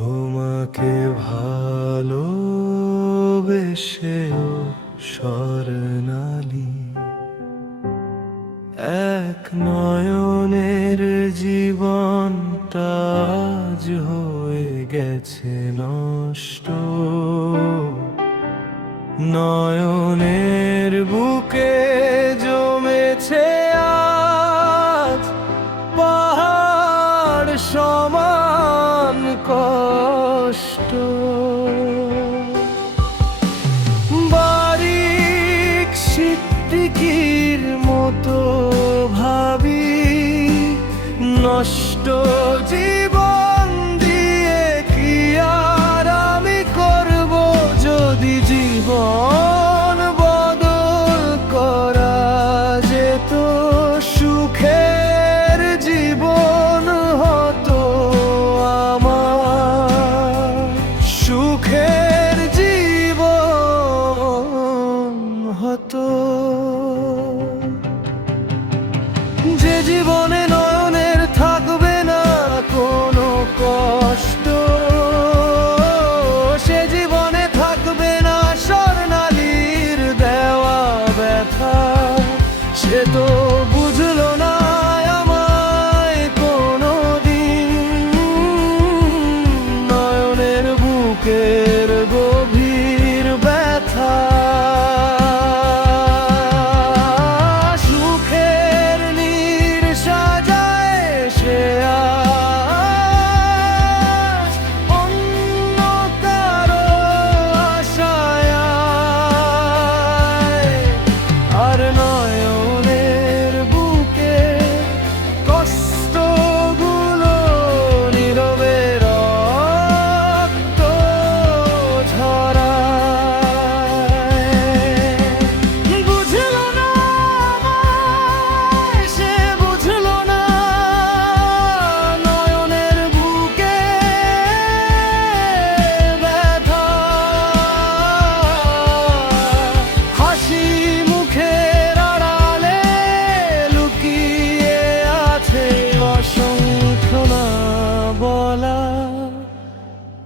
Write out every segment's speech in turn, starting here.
তোমাকে ভালোবেসেও স্বর্ণালী এক নয়নের জীবনটা আজ হয়ে গেছে নষ্ট। নয়নের বুকে জমেছে আজ পাহাড় সমান কষ্ট। বারিক সিদ্দিকীর মতো ভাবি নষ্ট জীবন দিয়ে কি আর আমি করব, যদি জীবন বদল করা যেত সুখের জীবন হতো আমার, সুখের জীবন হতো। যে জীবনে নয়নের থাকবে না কোনো কষ্ট, সে জীবনে থাকবে না স্বর্ণালীর দেওয়া ব্যথা। সে তো বুঝলো না আমায় কোনোদিন, নয়নের বুকের গভীর ব্যথা।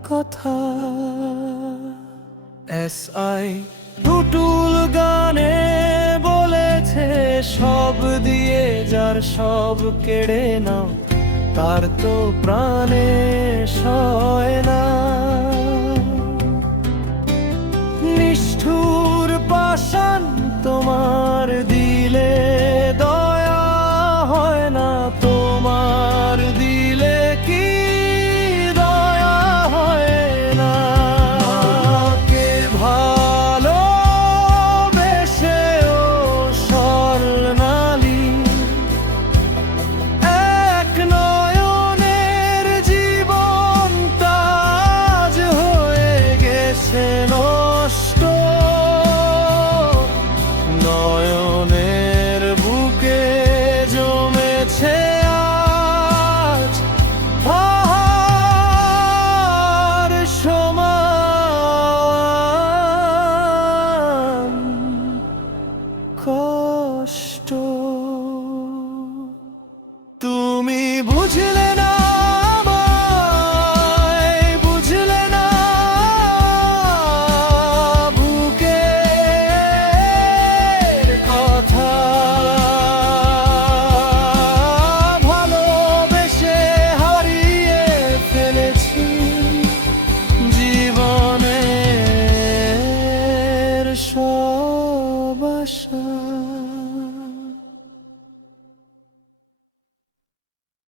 কথা এসআই টুটুল গানে বলেছে, সব দিয়ে যার সব কেড়ে নাও তার তো প্রাণে সয় না। নিষ্ঠুর পাষাণ তোমার দিলে দয়া হয় না, তোমার দিলে কি নষ্ট। নয়নের বুকে জমেছে আজ পাহাড় সমান কষ্ট। তুমি বুঝলে না সব আশা।